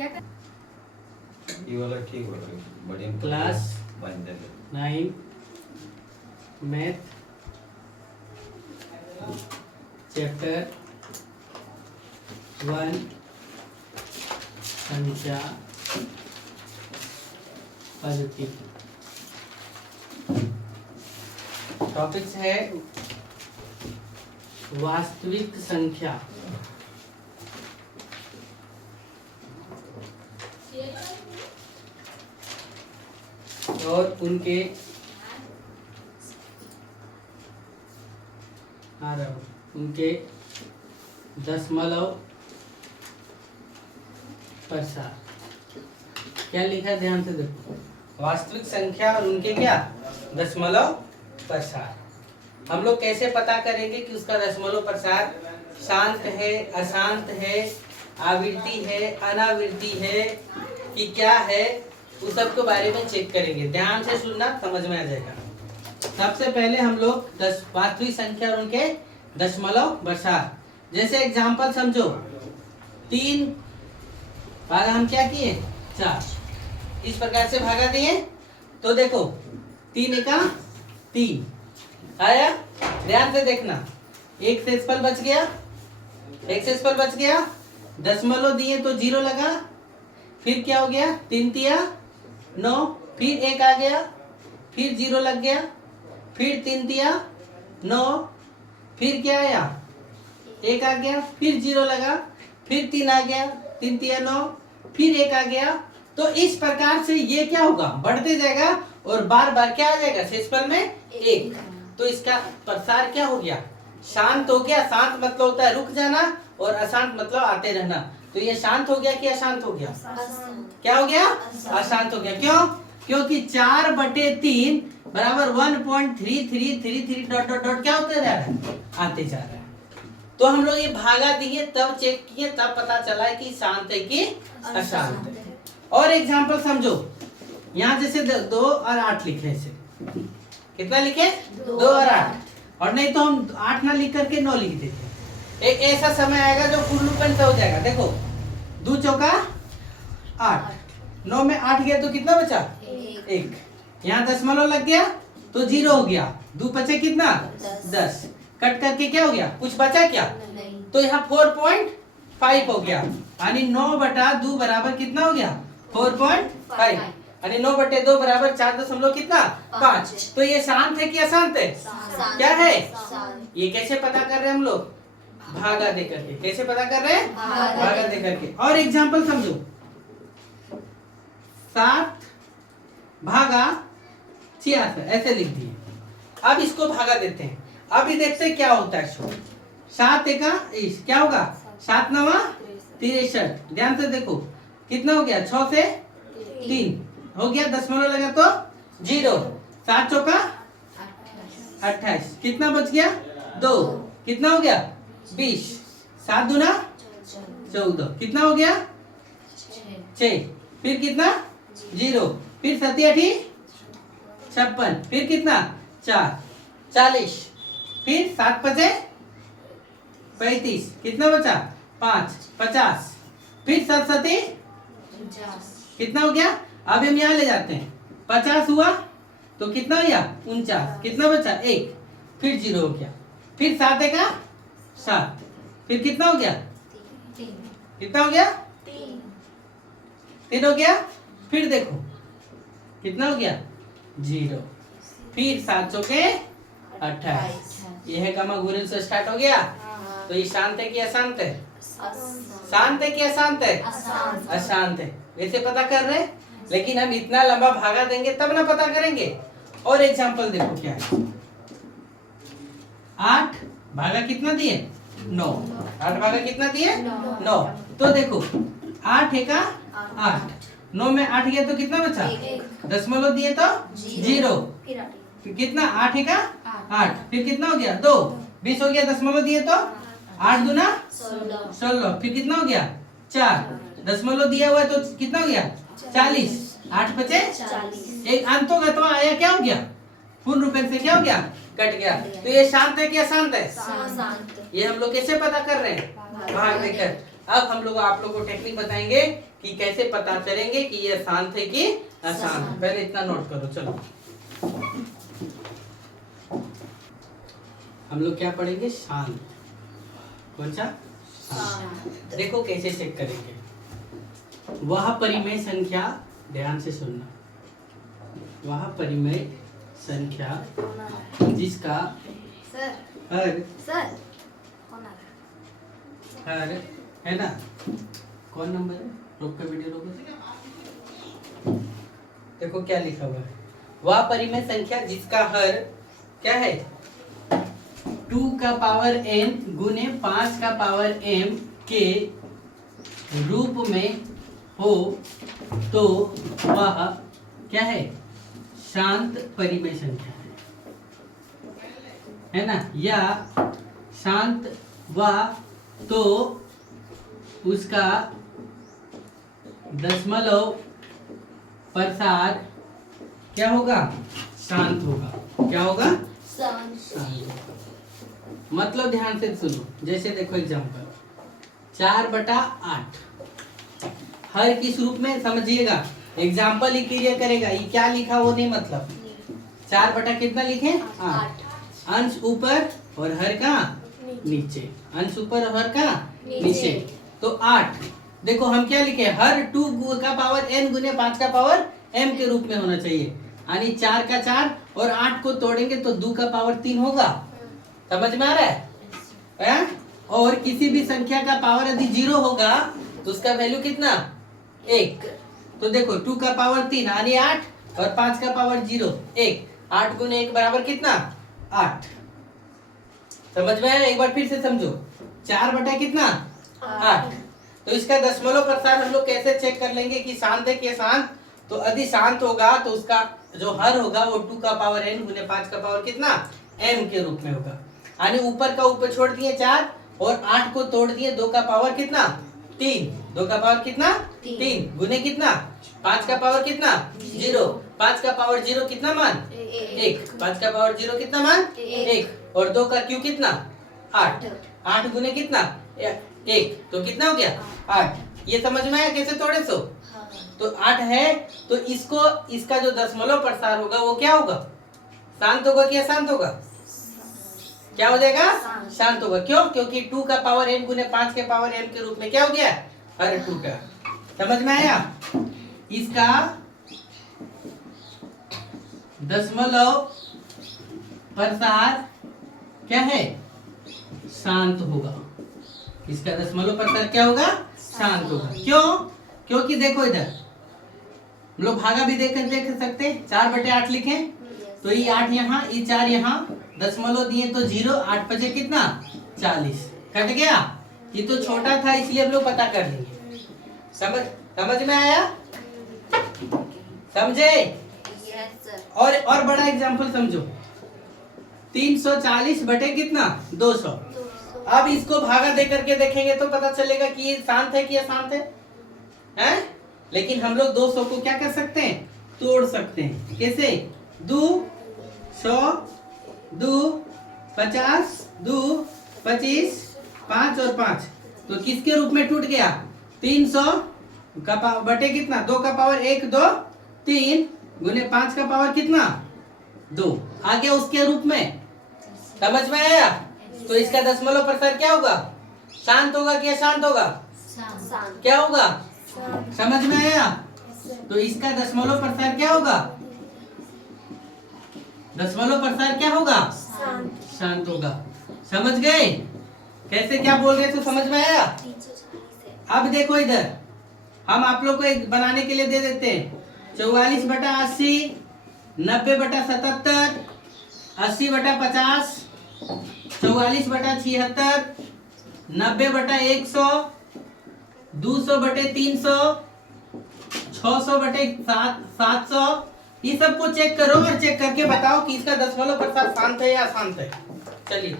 ये वाला ठीक हो रहा है, बढ़िया क्लास बन जाएगा। 9 मैथ चैप्टर 1 संख्या पद्धति। टॉपिक्स है वास्तविक संख्या, और उनके दशमलव प्रसार। क्या लिखा है ध्यान से देखो, वास्तविक संख्या और उनके क्या दशमलव प्रसार। हम लोग कैसे पता करेंगे कि उसका दशमलव प्रसार शांत है, अशांत है, आवृत्ति है, अनावृत्ति है कि क्या है, उस सब के बारे में चेक करेंगे। ध्यान से सुनना, समझ में आ जाएगा। सबसे पहले हम लोग वास्तविक संख्या और उनके दशमलव प्रसार। जैसे एग्जांपल समझो, 3 भागा हम क्या किए 4, इस प्रकार से भागा दिए। तो देखो 3 एका 3 आया। ध्यान से देखना, एक शेषफल बच गया, एक शेषफल बच गया, दशमलव दिए तो 0 लगा, फिर क्या हो गया 3 तिया 9, फिर 1 आ गया, फिर 0 लग गया, फिर 3 तिया 9, फिर क्या आया 1 आ गया, फिर 0 लगा, फिर 3 आ गया, 3 तिया 9, फिर 1 आ गया। तो इस प्रकार से ये क्या होगा, बढ़ते जाएगा और बार बार क्या आ जाएगा शेषफल में 1। तो इसका प्रसार क्या हो गया, शांत हो गया। शांत मतलब होता है रुक जाना, और अशांत मतलब आते रहना। तो ये शांत हो गया कि अशांत हो गया, क्या हो गया अशांत हो गया। क्यों? क्योंकि 4/3 बराबर 1.3333 डॉट डॉट डॉट क्या होते जा रहा है, आते जा रहा है। तो हम लोग ये भागा दिए, तब चेक किए, तब पता चला है कि शांत है कि अशांत है। और एग्जांपल समझो, यहाँ जैसे 2 और 8 लिखे, ऐसे कितना लिखे 2 और 8, और नहीं तो हम 8 ना लिख करके 9 लिख देते। एक ऐसा समय आएगा जो फुल रूपन से हो जाएगा। देखो 2 चौका 8, 9 में 8 गया तो कितना बचा 1, यहाँ दशमलव लग गया तो 0 हो गया, 2 बचे कितना 10, कट करके क्या हो गया, कुछ बचा क्या, तो यहाँ 4.5 हो गया। यानी 9/2 बराबर कितना हो गया 4.5, यानी 9/2 बराबर 4 कितना 5। तो ये शांत है कि अशांत है, क्या है, ये कैसे पता कर रहे हैं हम लोग, भागा दे करके। कैसे पता कर रहे हैं, भागा दे करके। और एग्जांपल समझो, 7 भागा 66 ऐसे लिख दिए। अब इसको भागा देते हैं, अभी देखते हैं क्या होता है। 7 एका क्या होगा, 7 9 63। ध्यान से देखो कितना हो गया, 6 से 3 हो गया, दशमलव लगा तो 0, 7 चौका 28, कितना बच गया 2, कितना हो गया 20, 7 दूना 14, कितना हो गया 6, फिर कितना 0, फिर 7 8 56, फिर कितना 4 40, फिर 7 5 35, कितना बचा 5 50, फिर 7 7 कितना हो गया। अब हम यहाँ ले जाते हैं, 50 हुआ तो कितना हो गया 49, कितना बचा 1, फिर 0 हो गया, फिर 7 एका 7, फिर कितना हो गया, कितना हो गया 3 हो गया, फिर देखो कितना हो गया 0, फिर 7 चौके 28। यह है गामा गुरिल से स्टार्ट हो गया। तो ये शांत है कि अशांत है, शांत है कि अशांत है, अशांत है। वैसे पता कर रहे हैं, लेकिन हम इतना लंबा भागा देंगे तब ना पता करेंगे। और एग्जांपल देखो क्या है, 8 भागा कितना दिए 9, 8 भागा कितना दिए 9। तो देखो 8 एका 8, 9 में 8 गया तो कितना बचा, दशमलव दिए तो 0, फिर कितना 8 एका 8, फिर कितना हो गया 2, 20 हो गया, दशमलव दिए तो 8 दूना 16, फिर कितना हो गया 4, दशमलव दिया हुआ है तो कितना हो गया 40, 8 बचे 40, एक अंतोगत आया क्या हो गया, पूर्ण रूपेण से क्या हो गया कट गया। तो ये शांत है कि अशांत है, ये हम लोग कैसे पता कर रहे हैं, भाग देकर। अब हम लोग आप लोग को टेक्निक बताएंगे कि कैसे पता करेंगे कि ये शांत है कि अशांत है। पहले इतना नोट करो। चलो हम लोग क्या पढ़ेंगे? शांत। कौन सा? शांत। देखो कैसे चेक करेंगे। वह परिमेय संख्या, ध्यान से सुनना, वह परिमेय संख्या जिसका हर है ना, कौन नंबर है? रोक कर वीडियो रोको। देखो क्या लिखा हुआ है। वह परिमेय संख्या जिसका हर क्या है? 2 का पावर n गुने 5 का पावर m के रूप में हो तो वह क्या है? शांत परिमेय संख्या है ना। या शांत वह तो उसका दशमलव प्रसार क्या होगा? शांत होगा। क्या होगा? शांत। मतलब ध्यान से सुनो। जैसे देखो एग्जांपल 4/8 हर किस रूप में समझिएगा। एग्जाम्पल ही क्लियर करेगा। ये क्या लिखा वो नहीं, मतलब 4 कितना लिखे? 8। अंश ऊपर और हर का नीचे। अंश ऊपर और हर का नीचे। तो 8। देखो हम क्या लिखे? हर 2 का पावर n गुने 5 का पावर m के रूप में होना चाहिए। यानी 4 का 4 और 8 को तोड़ेंगे तो 2 का पावर 3 होगा। समझ में आ रहा है? और किसी भी संख्या का पावर यदि 0 होगा तो उसका वैल्यू कितना? 1। तो देखो 2 का पावर 3 यानी 8 और 5 का पावर 0 1। 8 गुने 1 बराबर कितना? 8। समझ में आया? एक बार फिर से समझो। 4 कितना? 8। तो इसका दशमलव प्रसार हम लोग कैसे चेक कर लेंगे कि शांत है कि अशांत? तो यदि शांत होगा तो उसका जो हर होगा वो 2 का पावर n गुने 5 का पावर कितना? m के रूप में होगा। यानी ऊपर का ऊपर छोड़ दिए 4 और 8 को तोड़ दिए 2 का पावर कितना? 3। 2 का पावर कितना? 3 गुने कितना? 5 का पावर कितना? 0। 5 का पावर 0 कितना मान? 1। 5 का पावर 0 कितना मान? 1। और 2 का क्यू कितना? 8। 8 गुने कितना? 1। तो कितना हो गया? 8। ये समझ में आया कैसे तोड़े? सो तो 8 है तो इसको इसका जो दशमलव प्रसार होगा वो क्या होगा? शांत होगा कि अशांत होगा? क्या हो जाएगा? शांत होगा। क्यों? क्योंकि 2 का पावर n गुने 5 के पावर m के रूप में क्या हो गया? हर 2 का। समझ में आया? इसका दशमलव प्रसार क्या है? शांत होगा। इसका दशमलव प्रसार क्या होगा? शांत होगा। क्यों? क्योंकि देखो इधर हम लोग भागा भी देख सकते। 4/8 लिखे तो ये 8 यहाँ, ये 4 यहाँ, दशमलव दिए तो 0। 8 बचे कितना? 40। कट गया। ये तो छोटा था इसलिए हम लोग पता कर लेंगे। समझ में आया? समझे? और बड़ा एग्जांपल समझो। 340 बटे कितना? 200। अब इसको भागा दे करके देखेंगे तो पता चलेगा कि ये शांत है कि अशांत है, हैं? लेकिन हम लोग 200 को क्या कर सकते हैं? तोड़ सकते हैं। कैसे? 2 100 2 50 2 25 5 और 5 तो किसके रूप में टूट गया? 300 का बटे कितना? 2 का पावर 1 2 3 गुने 5 का पावर कितना? 2 आ गया उसके रूप में। समझ में आया? तो इसका दशमलव प्रसार क्या होगा? शांत होगा कि अशांत होगा? क्या होगा? समझ में आया? तो इसका दशमलव प्रसार क्या होगा? दशमलव प्रसार क्या होगा? शांत होगा। समझ गए कैसे क्या बोल रहे? तो समझ में आया? अब देखो इधर हम आप लोग को एक बनाने के लिए दे देते हैं। 44/80 90/77 80/50 44/76 90/100 200/300 600/700 ये सबको चेक करो और चेक करके बताओ कि इसका दशमलव प्रसार शांत है या अशांत है। चलिए